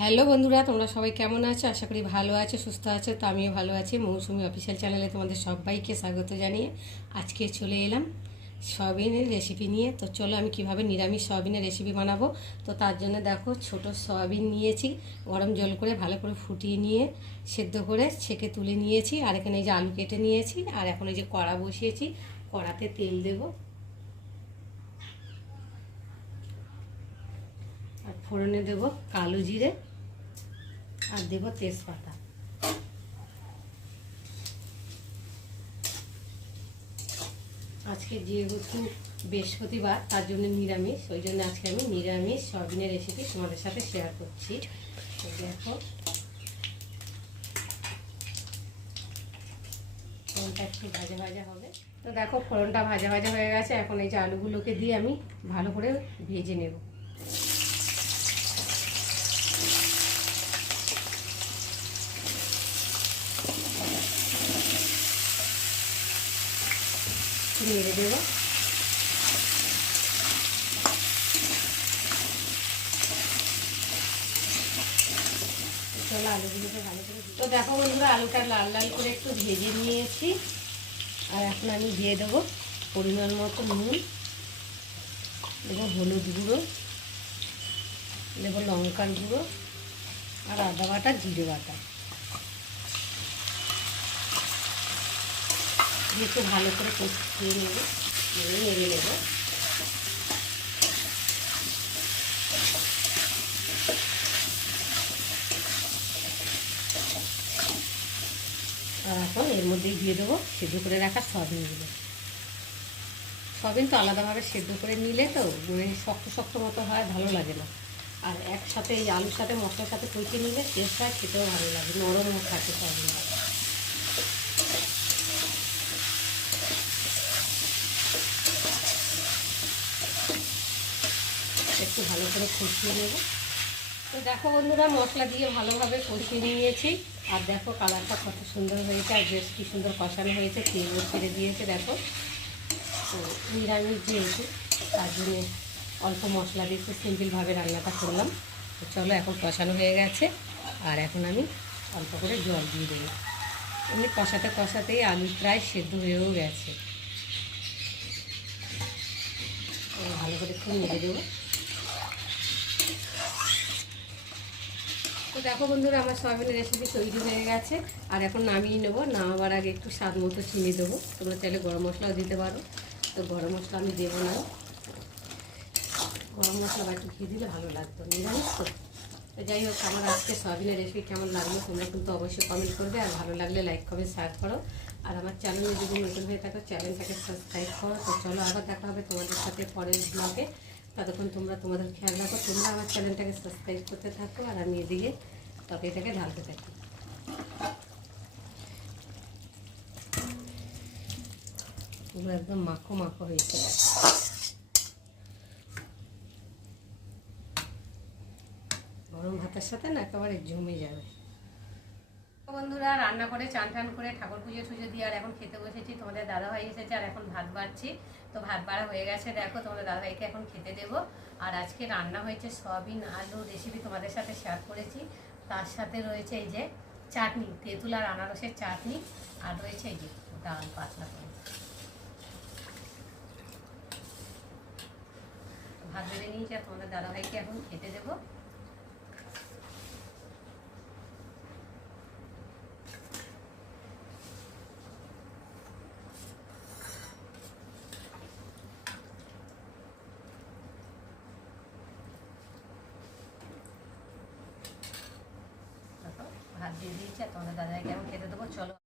Hello বন্ধুরা, তোমরা সবাই কেমন আছো? আশা করি ভালো আছো, সুস্থ আছো। তো আমিও ভালো আছি। মৌসুমি অফিসিয়াল চ্যানেলে তোমাদের সবাইকে স্বাগত জানিয়ে আজকে চলে এলাম সয়াবিনের রেসিপি নিয়ে। তো চলো আমি কিভাবে নিরামিষ সয়াবিনের রেসিপি বানাবো। তো তার জন্য দেখো, ছোট সয়াবিন নিয়েছি, গরম জল করে ভালো করে ফুটিয়ে নিয়ে সেদ্ধ করে ছেঁকে তুলে নিয়েছি। আর এখানে এই যে আলু কেটে নিয়েছি। আর এখন এই যে কড়া বসিয়েছি, কড়াতে তেল দেবো আর ফোড়নে দেবো কালো জিরে আর দেবো তেজপাতা। আজকে যেহেতু বৃহস্পতিবার, তার জন্য নিরামিষ, ওই জন্য আজকে আমি নিরামিষ সয়াবিনের রেসিপি তোমাদের সাথে শেয়ার করছি। দেখো, ফোড়নটা একটু ভাজা ভাজা হবে। তো দেখো, ফোড়নটা ভাজা ভাজা হয়ে গেছে। এখন এই যে আলুগুলোকে দিয়ে আমি ভালো করে ভেজে নেব। নেড়ে দেবো। চলো আলুগুলোকে ভালো করে। তো দেখো বন্ধুরা, আলুটা লাল লাল করে একটু ভেজে নিয়েছি। আর এখন আমি দিয়ে দেবো পরিমাণ মতো নুন, দেবো হলুদ গুঁড়ো, দেবো লঙ্কার গুঁড়ো আর আদা বাটা, জিরে বাটা দিয়ে একটু ভালো করে কষিয়ে নেবো, নেড়ে নেবো। আর এখন এর মধ্যেই দিয়ে দেবো সেদ্ধ করে রাখা সয়াবিনগুলো। সয়াবিন তো আলাদাভাবে সেদ্ধ করে নিলে তো মানে শক্ত শক্ত মতো হয়, ভালো লাগে না। আর একসাথে এই আলুর সাথে মশলার সাথে কষিয়ে নিলে টেস্ট হয়, খেতেও ভালো লাগে, নরমও থাকে সয়াবিনটা। একটু ভালো করে কষিয়ে নেব। তো দেখো বন্ধুরা, মশলা দিয়ে ভালোভাবে কষিয়ে নিয়েছি। আর দেখো কালারটা কত সুন্দর হয়েছে, আর বেশ কি সুন্দর কষানো হয়েছে, তেলও ছেড়ে দিয়েছে। দেখো, তো নিরামিষ যেহেতু, তার জন্যে অল্প মশলা দিয়ে একটু সিম্পলভাবে রান্নাটা করলাম। তো চলো, এখন কষানো হয়ে গেছে। আর এখন আমি অল্প করে জল দিয়ে দেবো। এমনি কষাতে কষাতেই আলু প্রায় সেদ্ধ হয়েও গেছে। ভালো করে একটু নেড়ে দেবো। তো দেখো বন্ধুরা, আমার সয়াবিনের রেসিপি তৈরি হয়ে গেছে। আর এখন নামিয়ে নেবো। নামাবার আগে একটু স্বাদ মতো চিনি দেবো। তোমরা চাইলে গরম মশলাও দিতে পারো। তো গরম মশলা আমি দেবো না, গরম মশলা বা একটু ঘি দিলে ভালো লাগতো, নিরামিষ তো। তো যাই হোক, আমার আজকে সয়াবিনের রেসিপি কেমন লাগলো তোমরা কিন্তু অবশ্যই কমেন্ট করবে। আর ভালো লাগলে লাইক কমেন্ট শেয়ার করো। আর আমার চ্যানেলে যদি নতুন হয়ে থাকো, চ্যানেলটাকে সাবস্ক্রাইব করো। তো চলো, আবার দেখা হবে তোমাদের সাথে পরের ব্লগে। ততক্ষণ তোমরা তোমাদের খেয়াল রাখো। তোমরা আমার চ্যানেলটাকে সাবস্ক্রাইব করতে থাকো, আর আমি এদিকে তরকারিটাকে ঢালতে থাকি। পুরো একদম মাখো মাখো হয়েছে। গরম ভাতের সাথে না একেবারে জমে যাবে। বন্ধুরা, রান্না করে চান টান করে ঠাকুর পুজো টুজো দিয়ে আর এখন খেতে বসেছি। তোমাদের দাদাভাই এসেছে আর এখন ভাত বাড়ছি। তো ভাত বাড়া হয়ে গেছে। দেখো, তোমাদের দাদাভাইকে এখন খেতে দেবো। আর আজকে রান্না হয়েছে সয়াবিন আলু রেসিপি, তোমাদের সাথে শেয়ার করেছি। তার সাথে রয়েছে এই যে চাটনি, তেঁতুল আর আনারসের চাটনি। আর রয়েছে এই যে ডাল পাতলা করে। ভাত বেড়ে নিয়েছি আর তোমাদের দাদাভাইকে এখন খেতে দেবো। ভাত দিয়ে দিয়েছি আর তোমাদের দাদাভাইকে এখন খেতে দেবো। চলো।